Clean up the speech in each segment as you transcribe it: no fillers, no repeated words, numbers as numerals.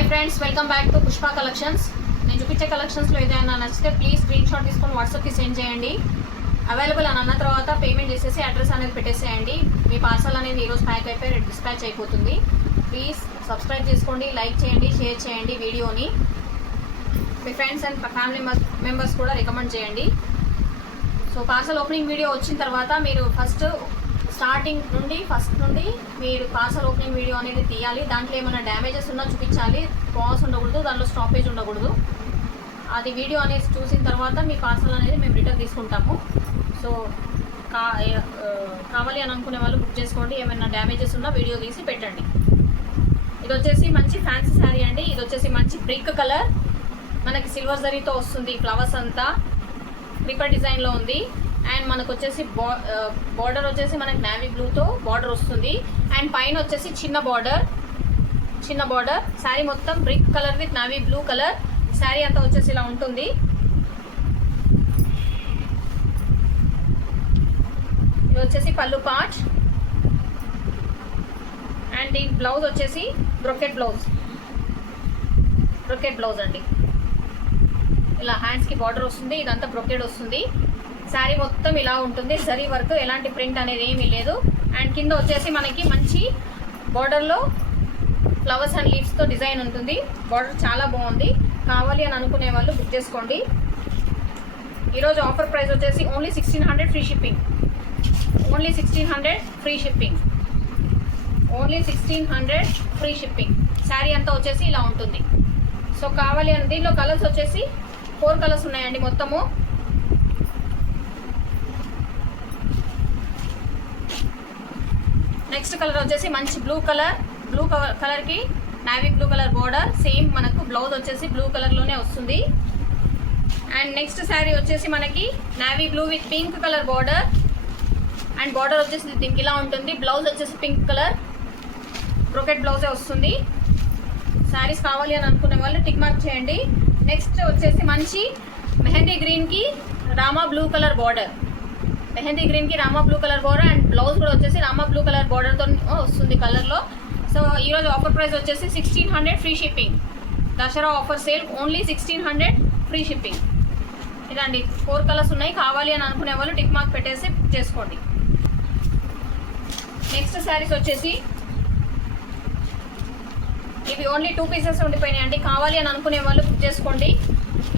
Hi friends, welcome back to Pushpa collections. నేను చూపించే కలెక్షన్స్లో ఏదైనా నచ్చితే ప్లీజ్ స్క్రీన్ షాట్ తీసుకొని వాట్సాప్కి సెండ్ చేయండి. అవైలబుల్ అని అన్న తర్వాత పేమెంట్ చేసేసి అడ్రస్ అనేది పెట్టేసేయండి. మీ పార్సల్ అనేది ఈరోజు ప్యాక్ అయిపోయి డిస్పాచ్ అయిపోతుంది. ప్లీజ్ సబ్స్క్రైబ్ చేసుకోండి, లైక్ చేయండి, షేర్ చేయండి వీడియోని. మీ ఫ్రెండ్స్ అండ్ ఫ్యామిలీ మెంబర్స్ కూడా రికమెండ్ చేయండి. సో పార్సల్ ఓపెనింగ్ వీడియో వచ్చిన తర్వాత మీరు ఫస్ట్ నుండి మీరు పార్సల్ ఓపెనింగ్ వీడియో అనేది తీయాలి. దాంట్లో ఏమైనా డ్యామేజెస్ ఉన్నా చూపించాలి. పాస్ ఉండకూడదు, దాంట్లో స్టాపేజ్ ఉండకూడదు. అది వీడియో అనేది చూసిన తర్వాత మీ పార్సల్ అనేది మేము రిటర్న్ తీసుకుంటాము. సో కావాలి అని అనుకునే వాళ్ళు బుక్ చేసుకోండి. ఏమైనా డ్యామేజెస్ ఉన్నా వీడియో తీసి పెట్టండి. ఇది వచ్చేసి మంచి ఫ్యాన్సీ శారీ అండి. ఇది వచ్చేసి మంచి బ్రిక్ కలర్, మనకి సిల్వర్ జరీతో వస్తుంది. ఫ్లవర్స్ అంతా క్రీపర్ డిజైన్లో ఉంది. అండ్ మనకు వచ్చేసి బార్డర్ వచ్చేసి మనకి నేవీ బ్లూతో బార్డర్ వస్తుంది. అండ్ పైన వచ్చేసి చిన్న బార్డర్. శారీ మొత్తం brick colour with navy blue colour. Sari అంతా వచ్చేసి ఇలా ఉంటుంది. ఇది వచ్చేసి పళ్ళు పార్ట్. అండ్ ఈ బ్లౌజ్ వచ్చేసి బ్రొకెట్ బ్లౌజ్ అండి. ఇలా హ్యాండ్స్కి బార్డర్ వస్తుంది. ఇదంతా బ్రొకెట్ వస్తుంది. శారీ మొత్తం ఇలా ఉంటుంది. జరీ వర్క్, ఎలాంటి ప్రింట్ అనేది ఏమీ లేదు. అండ్ కింద వచ్చేసి మనకి మంచి బార్డర్లో ఫ్లవర్స్ అండ్ లీవ్స్తో డిజైన్ ఉంటుంది. బార్డర్ చాలా బాగుంది. కావాలి అని అనుకునే వాళ్ళు బుక్ చేసుకోండి. ఈరోజు ఆఫర్ ప్రైస్ వచ్చేసి only 1600 free shipping. Only 1600 free shipping. Sari అంతా వచ్చేసి ఇలా ఉంటుంది. సో కావాలి అని దీనిలో కలర్స్ వచ్చేసి 4 కలర్స్ ఉన్నాయండి మొత్తము. నెక్స్ట్ కలర్ వచ్చేసి మంచి బ్లూ కలర్కి navy blue colour border. Same మనకు బ్లౌజ్ వచ్చేసి బ్లూ కలర్లోనే వస్తుంది. అండ్ నెక్స్ట్ శారీ వచ్చేసి మనకి navy blue with pink colour border. And border వచ్చేసి దీనికి ఇలా ఉంటుంది. బ్లౌజ్ వచ్చేసి పింక్ కలర్ బ్రొకెట్ బ్లౌజే వస్తుంది. శారీస్ కావాలి అని అనుకునే వాళ్ళు టిక్ మార్క్ చేయండి. నెక్స్ట్ వచ్చేసి మంచి మెహందీ గ్రీన్కి Rama blue colour border. And blouse కూడా వచ్చేసి రామా బ్లూ కలర్ బార్డర్తో వస్తుంది కలర్లో. సో ఈరోజు ఆఫర్ ప్రైస్ వచ్చేసి 1600 free shipping. Dasara offer sale only 1600 free shipping. ఇదండి 4 కలర్స్ ఉన్నాయి. కావాలి అని అనుకునే వాళ్ళు టిక్ మార్క్ పెట్టేసి బుక్ చేసుకోండి. నెక్స్ట్ శారీస్ వచ్చేసి ఇవి ఓన్లీ 2 పీసెస్ ఉండిపోయినాయి అండి. కావాలి అని అనుకునే వాళ్ళు బుక్ చేసుకోండి.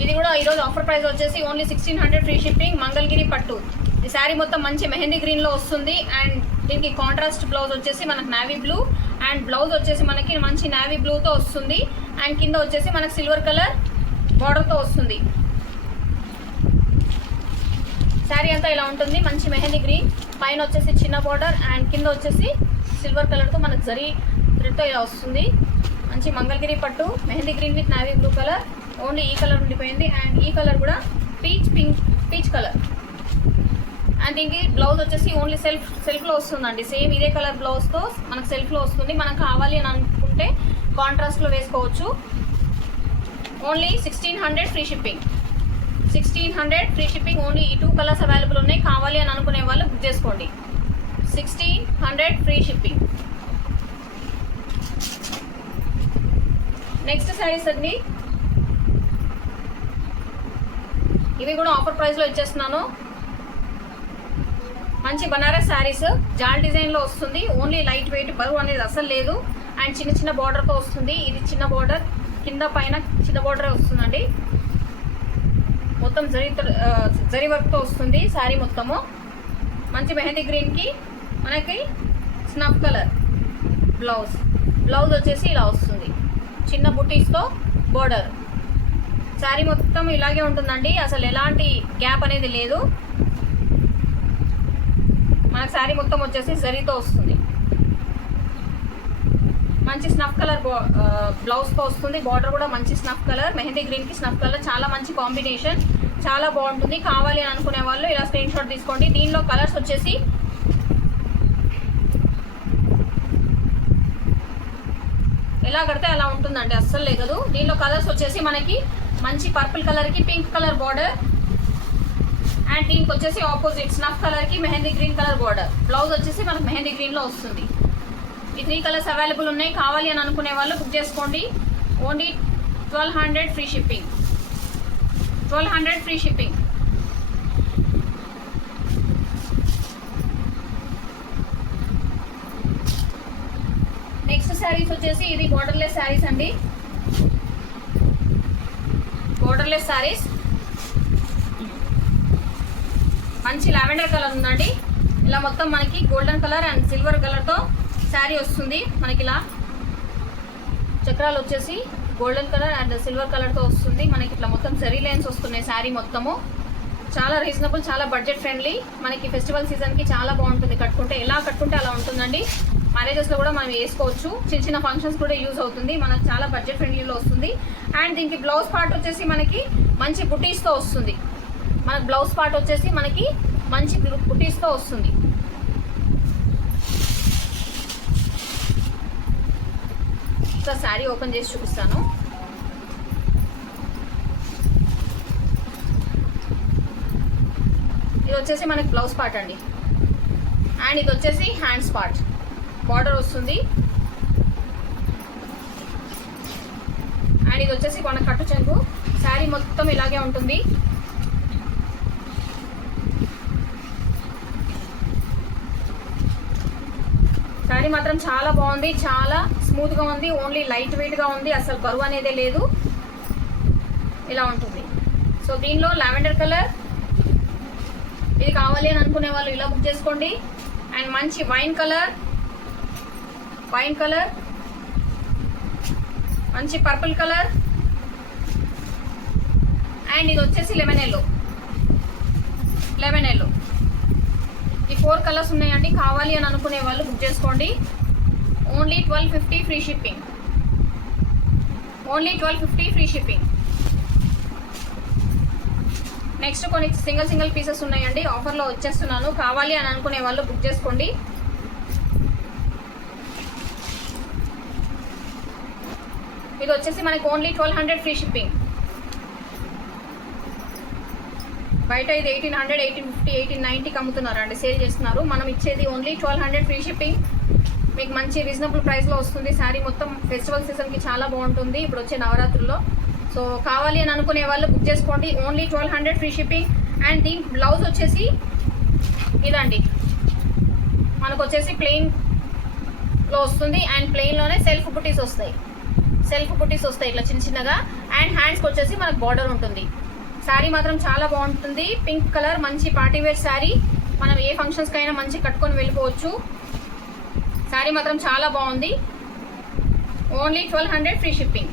ఇది కూడా ఈరోజు ఆఫర్ ప్రైస్ వచ్చేసి ఓన్లీ 1600 ఫ్రీ షిప్పింగ్. మంగళగిరి పట్టు. ఈ శారీ మొత్తం మంచి మెహందీ గ్రీన్లో వస్తుంది. అండ్ దీనికి కాంట్రాస్ట్ బ్లౌజ్ వచ్చేసి మనకు నేవీ బ్లూ. అండ్ బ్లౌజ్ వచ్చేసి మనకి మంచి నేవీ బ్లూతో వస్తుంది. అండ్ కింద వచ్చేసి మనకు సిల్వర్ కలర్ బార్డర్తో వస్తుంది. శారీ అంతా ఇలా ఉంటుంది. మంచి మెహందీ గ్రీన్, పైన వచ్చేసి చిన్న బార్డర్ అండ్ కింద వచ్చేసి సిల్వర్ కలర్తో మనకు జరీ థ్రెడ్తో ఇలా వస్తుంది. మంచి మంగళగిరి పట్టు mehndi green with navy blue colour. Only ఈ కలర్ ఉండిపోయింది. అండ్ ఈ కలర్ కూడా పీచ్ కలర్. అండ్ దీనికి బ్లౌజ్ వచ్చేసి ఓన్లీ సెల్ఫ్లో వస్తుందండి. సేమ్ ఇదే కలర్ బ్లౌజ్తో మనకు సెల్ఫ్లో వస్తుంది. మనకు కావాలి అని అనుకుంటే కాంట్రాస్ట్లో వేసుకోవచ్చు. Only 1600 free shipping. ఓన్లీ ఈ 2 కలర్స్ అవైలబుల్ ఉన్నాయి. కావాలి అని అనుకునే వాళ్ళు బుక్ చేసుకోండి. 1600 ఫ్రీ షిప్పింగ్. నెక్స్ట్ శారీస్ అండి. ఇవి కూడా ఆఫర్ ప్రైస్లో ఇచ్చేస్తున్నాను. మంచి బనారస్ శారీస్ జాల్ డిజైన్లో వస్తుంది. ఓన్లీ లైట్ వెయిట్, బరువు అనేది అసలు లేదు. అండ్ చిన్న బార్డర్తో వస్తుంది. ఇది చిన్న బార్డర్, కింద పైన చిన్న బార్డరే వస్తుందండి. మొత్తం జరీ వర్క్తో వస్తుంది శారీ మొత్తము. మంచి మెహందీ గ్రీన్కి మనకి స్నఫ్ కలర్ బ్లౌజ్ వచ్చేసి ఇలా వస్తుంది. చిన్న బుటీస్తో బార్డర్. శారీ మొత్తం ఇలాగే ఉంటుందండి. అసలు ఎలాంటి గ్యాప్ అనేది లేదు. మనకు శారీ మొత్తం వచ్చేసి జరీతో వస్తుంది. మంచి స్నఫ్ కలర్ బ్లౌజ్తో వస్తుంది. బార్డర్ కూడా మంచి స్నఫ్ కలర్, మెహందీ గ్రీన్కి స్నఫ్ కలర్ చాలా మంచి కాంబినేషన్, చాలా బాగుంటుంది. కావాలి అని అనుకునే వాళ్ళు ఇలా స్క్రీన్ షాట్ తీసుకోండి. దీనిలో కలర్స్ వచ్చేసి ఎలా కడితే అలా ఉంటుందండి, అస్సలు లేదు. దీనిలో కలర్స్ వచ్చేసి మనకి మంచి పర్పుల్ కలర్కి పింక్ కలర్ బార్డర్. అండ్ దీనికి వచ్చేసి ఆపోజిట్ స్నఫ్ కలర్కి mehndi green colour border. Blouse వచ్చేసి మనకు మెహందీ గ్రీన్లో వస్తుంది. ఈ 3 కలర్స్ అవైలబుల్ ఉన్నాయి. కావాలి అని అనుకునే వాళ్ళు బుక్ చేసుకోండి. Only 1200 free shipping. 1200 free shipping. Next saris వచ్చేసి ఇది బోర్డర్లెస్ శారీస్ అండి. బోర్డర్లెస్ శారీస్ మంచి లావెండర్ కలర్ ఉందండి. ఇలా మొత్తం మనకి గోల్డెన్ కలర్ అండ్ సిల్వర్ కలర్తో శారీ వస్తుంది. మనకి ఇలా చక్రాలు వచ్చేసి గోల్డెన్ కలర్ అండ్ సిల్వర్ కలర్తో వస్తుంది. మనకి ఇట్లా మొత్తం జరీ లైన్స్ వస్తున్నాయి. శారీ మొత్తము చాలా రీజనబుల్, చాలా బడ్జెట్ ఫ్రెండ్లీ. మనకి ఫెస్టివల్ సీజన్కి చాలా బాగుంటుంది. కట్టుకుంటే ఎలా కట్టుకుంటే అలా ఉంటుందండి. మ్యారేజెస్లో కూడా మనం వేసుకోవచ్చు. చిన్న చిన్న ఫంక్షన్స్ కూడా యూజ్ అవుతుంది. మనకు చాలా బడ్జెట్ ఫ్రెండ్లీలో వస్తుంది. అండ్ దీనికి బ్లౌజ్ పార్ట్ వచ్చేసి మనకి మంచి బుటీస్తో వస్తుంది. మనకు బ్లౌజ్ పార్ట్ వచ్చేసి మనకి మంచి బుటీస్తో వస్తుంది. సో శారీ ఓపెన్ చేసి చూపిస్తాను. ఇది వచ్చేసి మనకి బ్లౌజ్ పార్ట్ అండి. అండ్ ఇది వచ్చేసి హ్యాండ్స్ పార్ట్. బార్డర్ వస్తుంది. అండ్ ఇది వచ్చేసి మన కట్టు చెంగు. శారీ మొత్తం ఇలాగే ఉంటుంది. శారీ మాత్రం చాలా బాగుంది, చాలా స్మూత్గా ఉంది. ఓన్లీ లైట్ వెయిట్గా ఉంది. అసలు బరువు అనేదే లేదు. ఇలా ఉంటుంది. సో దీనిలో లావెండర్ కలర్ ఇది కావాలి అని అనుకునే వాళ్ళు ఇలా బుక్ చేసుకోండి. అండ్ మంచి వైన్ కలర్, మంచి పర్పుల్ కలర్, అండ్ ఇది వచ్చేసి లెమన్ ఎల్లో. ఈ 4 కలర్స్ ఉన్నాయండి. కావాలి అని అనుకునే వాళ్ళు బుక్ చేసుకోండి. Only 1250 free shipping. Only 1250 free shipping. Next కొన్ని సింగిల్ పీసెస్ ఉన్నాయండి. ఆఫర్లో వచ్చేస్తున్నాను. కావాలి అని అనుకునే వాళ్ళు బుక్ చేసుకోండి. ఇది వచ్చేసి మనకి ఓన్లీ 1200 ఫ్రీ షిప్పింగ్. బయట ఇది 1800, 1850, 1890కి అమ్ముతున్నారండి, సేల్ చేస్తున్నారు. మనం ఇచ్చేది ఓన్లీ 1200 ఫ్రీ షిప్పింగ్. మీకు మంచి రీజనబుల్ ప్రైస్లో వస్తుంది. శారీ మొత్తం ఫెస్టివల్ సీజన్కి చాలా బాగుంటుంది ఇప్పుడు వచ్చే నవరాత్రుల్లో. సో కావాలి అని అనుకునే వాళ్ళు బుక్ చేసుకోండి. Only 1200 free shipping. అండ్ దీని బ్లౌజ్ వచ్చేసి ఇదండి. మనకు వచ్చేసి ప్లెయిన్లో వస్తుంది. అండ్ ప్లెయిన్లోనే సెల్ఫ్ బుటీస్ వస్తాయి ఇట్లా చిన్న చిన్నగా. అండ్ హ్యాండ్స్కి వచ్చేసి మనకు బార్డర్ ఉంటుంది. శారీ మాత్రం చాలా బాగుంటుంది. పింక్ కలర్ మంచి పార్టీవేర్ శారీ. మనం ఏ ఫంక్షన్స్కి అయినా మంచి కట్టుకొని వెళ్ళిపోవచ్చు. శారీ మాత్రం చాలా బాగుంది. Only 1200 free shipping.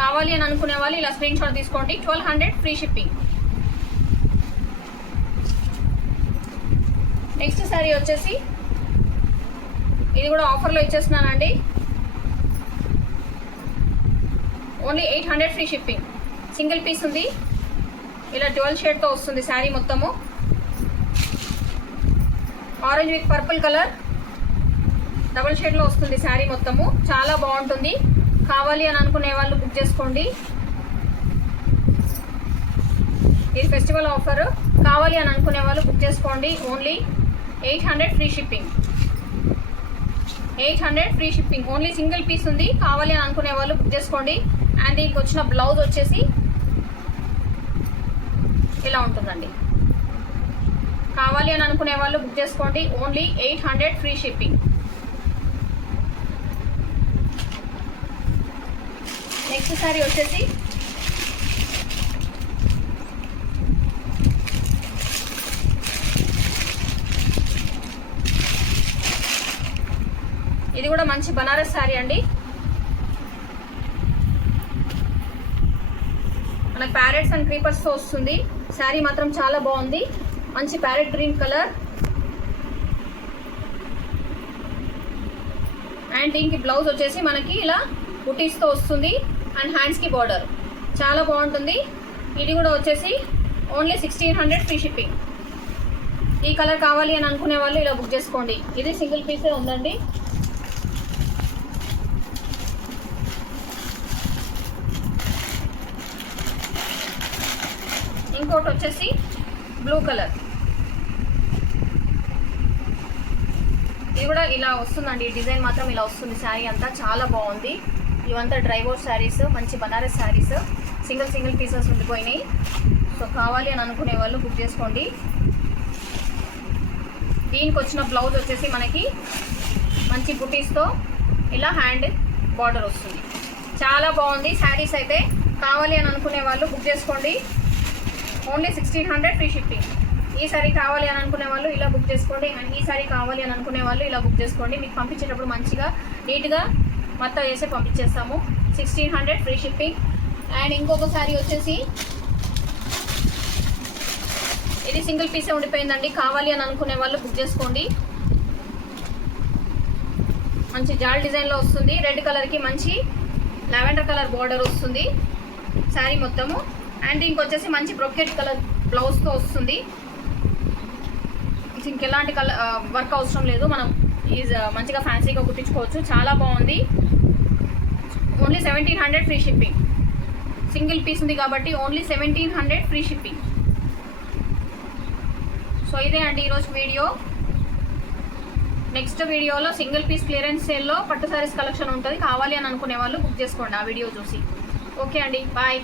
కావాలి అని అనుకునే వాళ్ళు ఇలా స్క్రీన్ షాట్ తీసుకోండి. 1200 ఫ్రీ షిప్పింగ్. నెక్స్ట్ శారీ వచ్చేసి ఇది కూడా ఆఫర్లో ఇచ్చేస్తున్నానండి. Only 800 free shipping. Single piece ఉంది. ఇలా 12 షేడ్తో వస్తుంది శారీ మొత్తము. Orange with purple colour double షేడ్లో వస్తుంది శారీ మొత్తము. చాలా బాగుంటుంది. కావాలి అని అనుకునే వాళ్ళు బుక్ చేసుకోండి. ఇది ఫెస్టివల్ ఆఫర్. కావాలి అని అనుకునే వాళ్ళు బుక్ చేసుకోండి. Only 800 free shipping. 800 free shipping. Only single piece ఉంది. కావాలి అని అనుకునే వాళ్ళు బుక్ చేసుకోండి. అండ్ దీనికి వచ్చిన బ్లౌజ్ వచ్చేసి ఇలా ఉంటుందండి. కావాలి అని అనుకునే వాళ్ళు బుక్ చేసుకోండి. Only 800 free shipping. Next sari వచ్చేసి ఇది కూడా మంచి బనారస్ శారీ అండి. మనకు ప్యారెట్స్ అండ్ క్రీపర్స్తో వస్తుంది. శారీ మాత్రం చాలా బాగుంది. మంచి ప్యారెట్ గ్రీన్ కలర్. అండ్ దీనికి బ్లౌజ్ వచ్చేసి మనకి ఇలా బుటీస్తో వస్తుంది. అండ్ హ్యాండ్స్కి బార్డర్ చాలా బాగుంటుంది. ఇది కూడా వచ్చేసి ఓన్లీ 1600 ఫ్రీ షిప్పింగ్. ఈ కలర్ కావాలి అని అనుకునే వాళ్ళు ఇలా బుక్ చేసుకోండి. ఇది సింగిల్ పీసే ఉందండి. ఇంకోటి వచ్చేసి బ్లూ కలర్. ఇది కూడా ఇలా వస్తుందండి. డిజైన్ మాత్రం ఇలా వస్తుంది. శారీ అంతా చాలా బాగుంది. ఇవంతా డ్రైవర్ శారీస్, మంచి బనారస్ శారీస్, సింగిల్ పీసెస్ ఉండిపోయినాయి. సో కావాలి అని అనుకునే వాళ్ళు బుక్ చేసుకోండి. దీనికి వచ్చిన బ్లౌజ్ వచ్చేసి మనకి మంచి బుటీస్తో ఇలా హ్యాండ్ బార్డర్ వస్తుంది. చాలా బాగుంది శారీస్ అయితే. కావాలి అని అనుకునే వాళ్ళు బుక్ చేసుకోండి. Only 1600 free shipping. ఈ సారీ కావాలి అని అనుకునే వాళ్ళు ఇలా బుక్ చేసుకోండి. అండ్ ఈ సారీ కావాలి అని అనుకునే వాళ్ళు ఇలా బుక్ చేసుకోండి. మీకు పంపించేటప్పుడు మంచిగా నీట్గా మొత్తం వేసి పంపించేస్తాము. 1600 ఫ్రీ షిప్పింగ్. అండ్ ఇంకొక సారీ వచ్చేసి ఇది సింగిల్ పీసే ఉండిపోయిందండి. కావాలి అని అనుకునే వాళ్ళు బుక్ చేసుకోండి. మంచి జాల్ డిజైన్లో వస్తుంది. రెడ్ కలర్కి మంచి లావెండర్ కలర్ బార్డర్ వస్తుంది శారీ మొత్తము. అండ్ దీనికి వచ్చేసి మంచి బ్రొకెట్ కలర్ బ్లౌజ్తో వస్తుంది. ఇంకెలాంటి కలర్ వర్క్ అవసరం లేదు. మనం మంచిగా ఫ్యాన్సీగా కుట్టించుకోవచ్చు. చాలా బాగుంది. Only 1700 free shipping. Single piece ఉంది కాబట్టి ఓన్లీ 1700 ఫ్రీ షిప్పింగ్. సో ఇదే అండి ఈరోజు వీడియో. నెక్స్ట్ వీడియోలో సింగిల్ పీస్ క్లియరెన్స్ సేల్లో పట్టు సారీస్ కలెక్షన్ ఉంటుంది. కావాలి అని అనుకునే వాళ్ళు బుక్ చేసుకోండి ఆ వీడియో చూసి. ఓకే అండి, బాయ్.